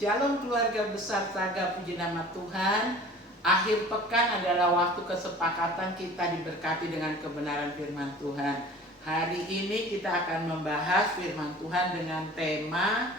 Shalom keluarga besar Saga, puji nama Tuhan. Akhir pekan adalah waktu kesepakatan kita diberkati dengan kebenaran firman Tuhan. Hari ini kita akan membahas firman Tuhan dengan tema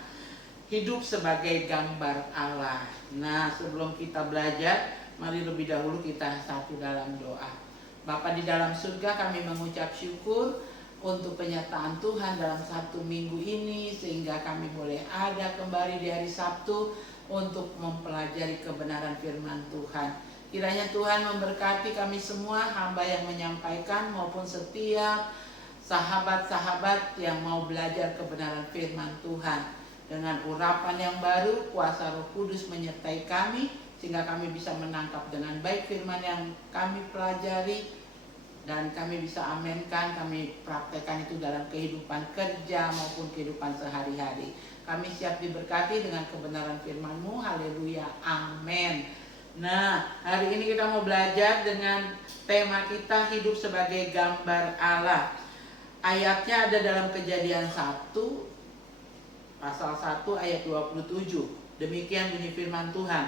hidup sebagai gambar Allah. Nah, sebelum kita belajar, mari lebih dahulu kita satu dalam doa. Bapa di dalam surga, kami mengucap syukur untuk penyertaan Tuhan dalam satu minggu ini, sehingga kami boleh ada kembali di hari Sabtu untuk mempelajari kebenaran firman Tuhan. Kiranya Tuhan memberkati kami semua, hamba yang menyampaikan maupun setiap sahabat-sahabat yang mau belajar kebenaran firman Tuhan. Dengan urapan yang baru, kuasa Roh Kudus menyertai kami, sehingga kami bisa menangkap dengan baik firman yang kami pelajari, dan kami bisa amenkan, kami praktekkan itu dalam kehidupan kerja maupun kehidupan sehari-hari. Kami siap diberkati dengan kebenaran firman-Mu. Haleluya, amin. Nah, hari ini kita mau belajar dengan tema kita hidup sebagai gambar Allah. Ayatnya ada dalam Kejadian 1 pasal 1 ayat 27. Demikian bunyi firman Tuhan.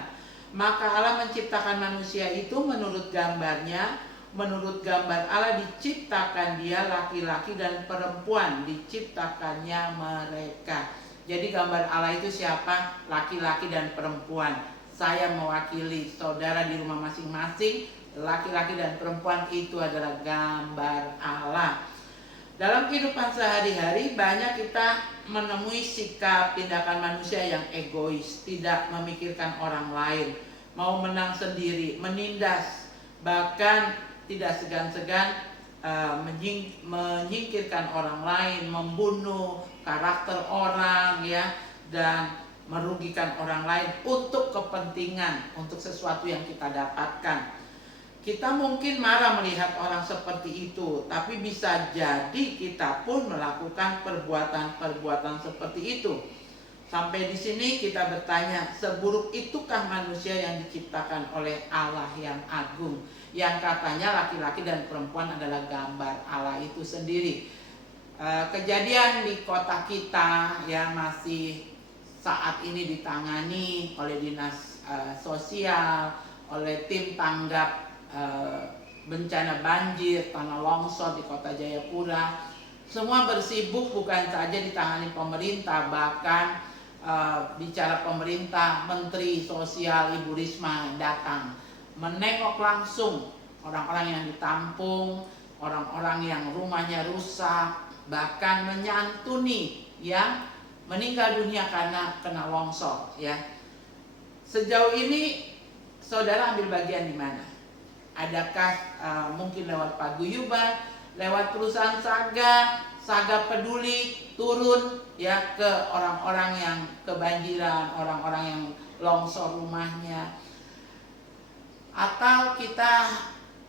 Maka Allah menciptakan manusia itu menurut gambarnya. Menurut gambar Allah diciptakan dia, laki-laki dan perempuan diciptakannya mereka. Jadi gambar Allah itu siapa? Laki-laki dan perempuan. Saya mewakili saudara di rumah masing-masing. Laki-laki dan perempuan itu adalah gambar Allah. Dalam kehidupan sehari-hari banyak kita menemui sikap tindakan manusia yang egois, tidak memikirkan orang lain, mau menang sendiri, menindas, bahkan tidak segan-segan menyingkirkan orang lain, membunuh karakter orang, ya, dan merugikan orang lain untuk kepentingan, untuk sesuatu yang kita dapatkan. Kita mungkin marah melihat orang seperti itu, tapi bisa jadi kita pun melakukan perbuatan-perbuatan seperti itu. Sampai di sini kita bertanya, seburuk itukah manusia yang diciptakan oleh Allah yang agung, yang katanya laki-laki dan perempuan adalah gambar Allah itu sendiri. Kejadian di kota kita yang masih saat ini ditangani oleh dinas sosial, oleh tim tanggap bencana banjir, tanah longsor di kota Jayapura. Semua bersibuk bukan saja ditangani pemerintah, bahkan bicara pemerintah, Menteri Sosial Ibu Risma datang menengok langsung orang-orang yang ditampung, orang-orang yang rumahnya rusak, bahkan menyantuni yang meninggal dunia karena kena longsor, ya. Sejauh ini saudara ambil bagian di mana? Adakah mungkin lewat paguyuban, lewat perusahaan Saga peduli turun, ya, ke orang-orang yang kebanjiran, orang-orang yang longsor rumahnya, atau kita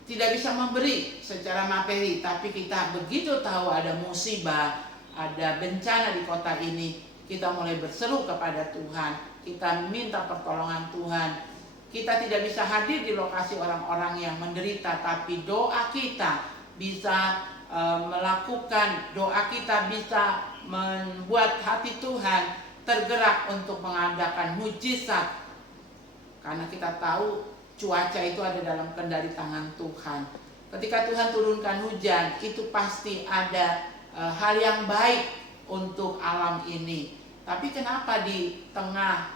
tidak bisa memberi secara materi, tapi kita begitu tahu ada musibah, ada bencana di kota ini, kita mulai berseru kepada Tuhan, kita minta pertolongan Tuhan. Kita tidak bisa hadir di lokasi orang-orang yang menderita, tapi doa kita bisa melakukan, doa kita bisa membuat hati Tuhan tergerak untuk mengadakan mujizat, karena kita tahu cuaca itu ada dalam kendali tangan Tuhan. Ketika Tuhan turunkan hujan, itu pasti ada hal yang baik untuk alam ini. Tapi kenapa di tengah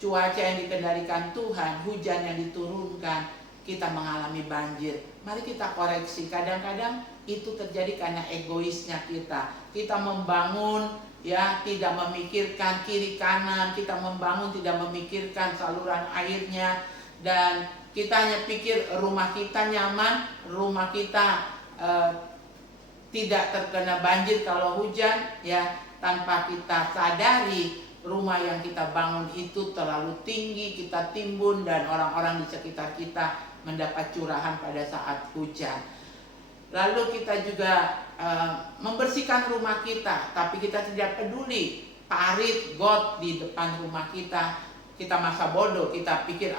cuaca yang dikendalikan Tuhan, hujan yang diturunkan, kita mengalami banjir? Mari kita koreksi. Kadang-kadang itu terjadi karena egoisnya kita. Kita membangun, ya, tidak memikirkan kiri kanan, kita membangun tidak memikirkan saluran airnya, dan kita hanya pikir rumah kita nyaman, rumah kita tidak terkena banjir kalau hujan, ya, tanpa kita sadari rumah yang kita bangun itu terlalu tinggi, kita timbun, dan orang-orang di sekitar kita mendapat curahan pada saat hujan. Lalu kita juga membersihkan rumah kita, tapi kita tidak peduli parit, got di depan rumah kita. Kita masa bodoh, kita pikir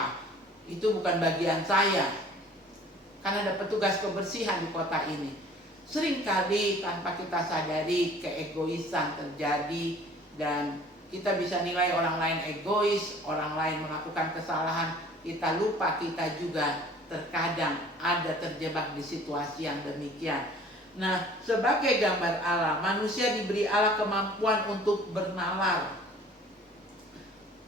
itu bukan bagian saya, karena ada petugas kebersihan di kota ini. Seringkali tanpa kita sadari keegoisan terjadi, dan Kita bisa nilai orang lain egois, orang lain melakukan kesalahan. Kita lupa kita juga terkadang ada terjebak di situasi yang demikian. Nah, sebagai gambar Allah, manusia diberi Allah kemampuan untuk bernalar,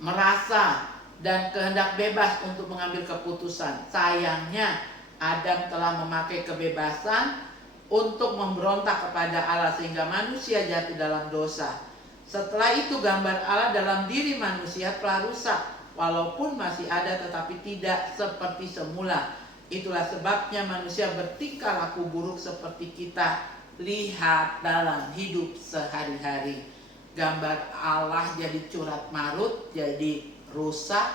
merasa, dan kehendak bebas untuk mengambil keputusan. Sayangnya, Adam telah memakai kebebasan untuk memberontak kepada Allah sehingga manusia jatuh dalam dosa. Setelah itu gambar Allah dalam diri manusia telah rusak, walaupun masih ada tetapi tidak seperti semula. Itulah sebabnya manusia bertingkah laku buruk seperti kita lihat dalam hidup sehari-hari. Gambar Allah jadi curat marut, jadi rusak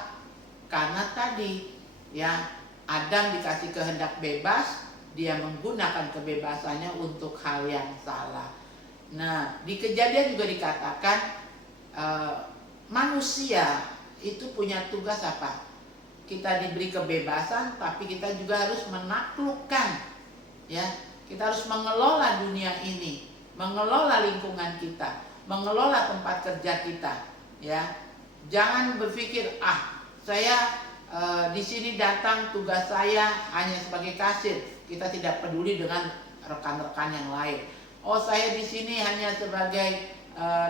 karena tadi ya Adam dikasih kehendak bebas, dia menggunakan kebebasannya untuk hal yang salah. Nah, di Kejadian juga dikatakan manusia itu punya tugas apa? Kita diberi kebebasan, tapi kita juga harus menaklukkan, ya. Kita harus mengelola dunia ini, mengelola lingkungan kita, mengelola tempat kerja kita, ya. Jangan berpikir, saya di sini datang tugas saya hanya sebagai kasir. Kita tidak peduli dengan rekan-rekan yang lain. Oh, saya di sini hanya sebagai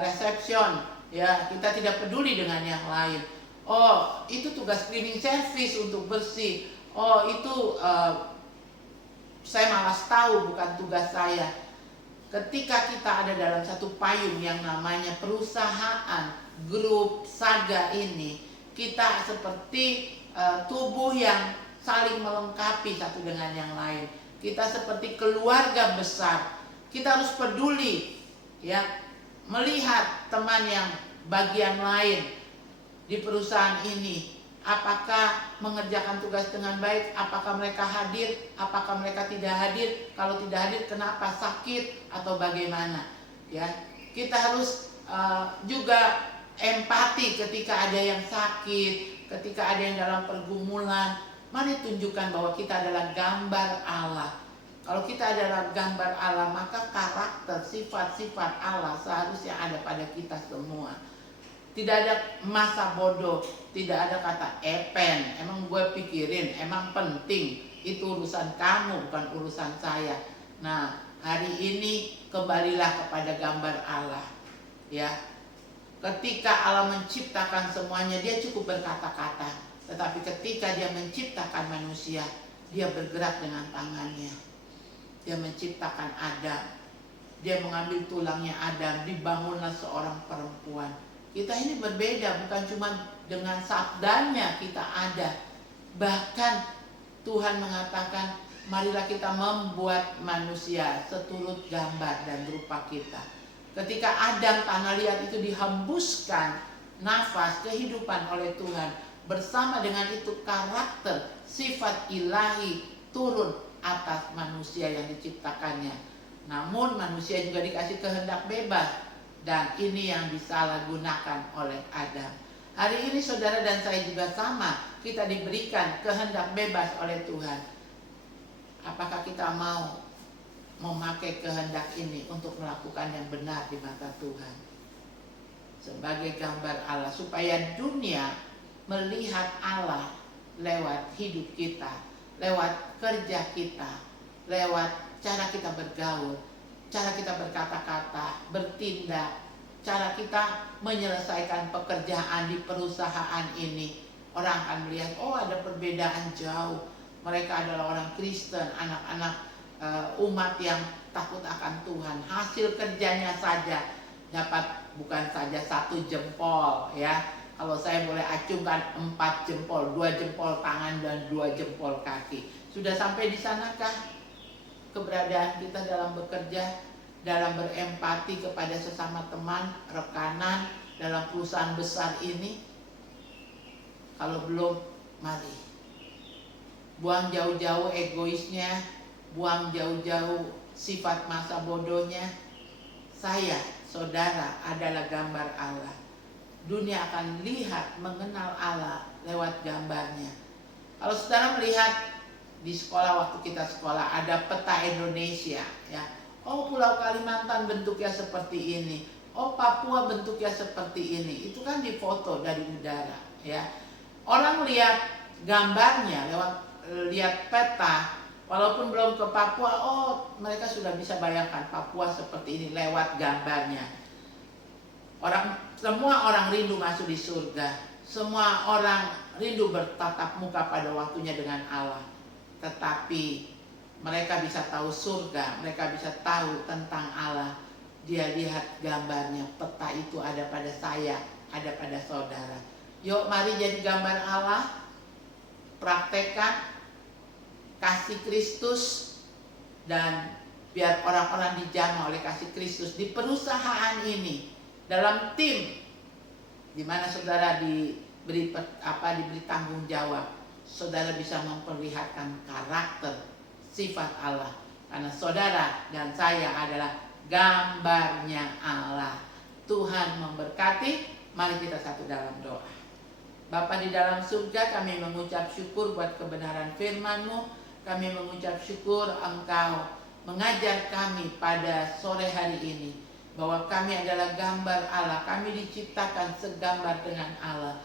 resepsion, ya, kita tidak peduli dengan yang lain. Oh, itu tugas cleaning service untuk bersih. Oh, itu saya malas tahu, bukan tugas saya. Ketika kita ada dalam satu payung yang namanya perusahaan, grup, saga ini, kita seperti tubuh yang saling melengkapi satu dengan yang lain. Kita seperti keluarga besar. Kita harus peduli, ya, melihat teman yang bagian lain di perusahaan ini, apakah mengerjakan tugas dengan baik, apakah mereka hadir, apakah mereka tidak hadir, kalau tidak hadir kenapa, sakit atau bagaimana, ya. Kita harus juga empati ketika ada yang sakit, ketika ada yang dalam pergumulan. Mari tunjukkan bahwa kita adalah gambar Allah. Kalau kita adalah gambar Allah, maka karakter, sifat-sifat Allah seharusnya ada pada kita semua. Tidak ada masa bodoh, tidak ada kata epen, emang gue pikirin, emang penting, itu urusan kamu, bukan urusan saya. Nah, hari ini kembalilah kepada gambar Allah, ya. Ketika Allah menciptakan semuanya, dia cukup berkata-kata. Tetapi ketika dia menciptakan manusia, dia bergerak dengan tangannya. Dia menciptakan Adam. Dia mengambil tulangnya Adam, dibangunlah seorang perempuan. Kita ini berbeda, bukan cuma dengan sabdanya kita ada. Bahkan Tuhan mengatakan, marilah kita membuat manusia seturut gambar dan rupa kita. Ketika Adam, tanah liat itu dihembuskan nafas kehidupan oleh Tuhan, bersama dengan itu karakter, sifat ilahi turun atas manusia yang diciptakannya. Namun manusia juga dikasih kehendak bebas, dan ini yang disalahgunakan oleh Adam. Hari ini saudara dan saya juga sama, kita diberikan kehendak bebas oleh Tuhan. Apakah kita mau memakai kehendak ini untuk melakukan yang benar di mata Tuhan? Sebagai gambar Allah, supaya dunia melihat Allah lewat hidup kita, lewat kerja kita, lewat cara kita bergaul, cara kita berkata-kata, bertindak, cara kita menyelesaikan pekerjaan di perusahaan ini. Orang akan melihat, oh ada perbedaan jauh. Mereka adalah orang Kristen, anak-anak umat yang takut akan Tuhan. Hasil kerjanya saja dapat bukan saja 1 jempol, ya. Kalau saya boleh acungkan 4 jempol, 2 jempol tangan dan 2 jempol kaki. Sudah sampai di sanakah keberadaan kita dalam bekerja, dalam berempati kepada sesama teman, rekanan dalam perusahaan besar ini? Kalau belum, mari buang jauh-jauh egoisnya, buang jauh-jauh sifat masa bodohnya. Saya, saudara, adalah gambar Allah. Dunia akan lihat, mengenal Allah lewat gambarnya. Kalau saudara melihat di sekolah, waktu kita sekolah ada peta Indonesia, ya. Oh, Pulau Kalimantan bentuknya seperti ini, oh Papua bentuknya seperti ini. Itu kan difoto dari udara, ya. Orang lihat gambarnya lihat peta, walaupun belum ke Papua, oh mereka sudah bisa bayangkan Papua seperti ini lewat gambarnya. Semua orang rindu masuk di surga. Semua orang rindu bertatap muka pada waktunya dengan Allah. Tetapi mereka bisa tahu surga, mereka bisa tahu tentang Allah. Dia lihat gambarnya, peta itu ada pada saya, ada pada saudara. Yuk mari jadi gambar Allah, praktekkan kasih Kristus, dan biar orang-orang dijamah oleh kasih Kristus di perusahaan ini, dalam tim di mana saudara diberi tanggung jawab. Saudara bisa memperlihatkan karakter sifat Allah, karena saudara dan saya adalah gambarnya Allah. Tuhan memberkati. Mari kita satu dalam doa. Bapa di dalam surga, kami mengucap syukur buat kebenaran firman-Mu. Kami mengucap syukur Engkau mengajar kami pada sore hari ini bahwa kami adalah gambar Allah. Kami diciptakan segambar dengan Allah.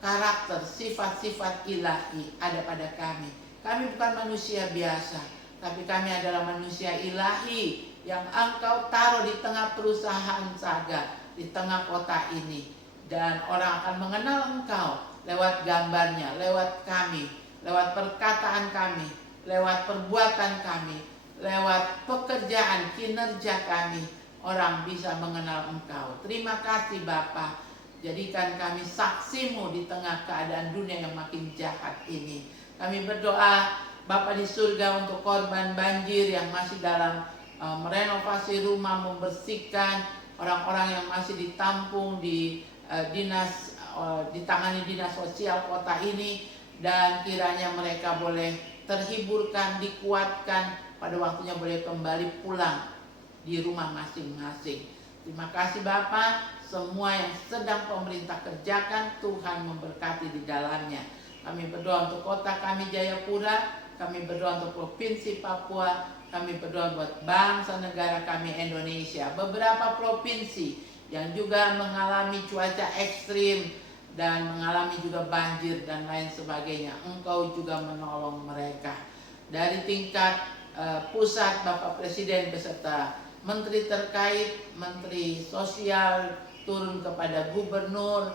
Karakter, sifat-sifat ilahi ada pada kami. Kami bukan manusia biasa, tapi kami adalah manusia ilahi yang Engkau taruh di tengah perusahaan Saga, di tengah kota ini. Dan orang akan mengenal Engkau lewat gambarnya, lewat kami, lewat perkataan kami, lewat perbuatan kami, lewat pekerjaan, kinerja kami. Orang bisa mengenal Engkau. Terima kasih Bapa. Jadikan kami saksi-Mu di tengah keadaan dunia yang makin jahat ini. Kami berdoa Bapa di surga untuk korban banjir yang masih dalam merenovasi rumah, membersihkan, orang-orang yang masih ditampung di ditangani dinas sosial kota ini, dan kiranya mereka boleh terhiburkan, dikuatkan, pada waktunya boleh kembali pulang di rumah masing-masing. Terima kasih Bapa. Semua yang sedang pemerintah kerjakan, Tuhan memberkati di dalamnya. Kami berdoa untuk kota kami Jayapura, kami berdoa untuk provinsi Papua, kami berdoa buat bangsa negara kami Indonesia. Beberapa provinsi yang juga mengalami cuaca ekstrim dan mengalami juga banjir dan lain sebagainya, Engkau juga menolong mereka. Dari tingkat pusat, Bapak Presiden beserta menteri terkait, menteri sosial, turun kepada gubernur,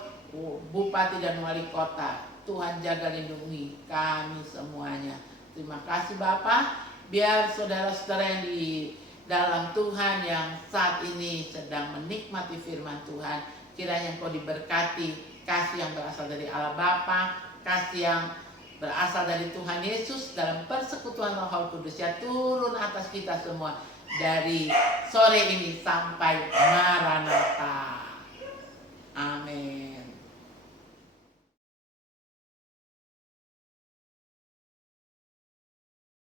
bupati dan wali kota. Tuhan jaga lindungi kami semuanya. Terima kasih Bapak. Biar saudara-saudara yang di dalam Tuhan yang saat ini sedang menikmati firman Tuhan, kiranya Engkau diberkati. Kasih yang berasal dari Allah Bapa, kasih yang berasal dari Tuhan Yesus dalam persekutuan Roh Kudus ya turun atas kita semua dari sore ini sampai Maranatha. Amin.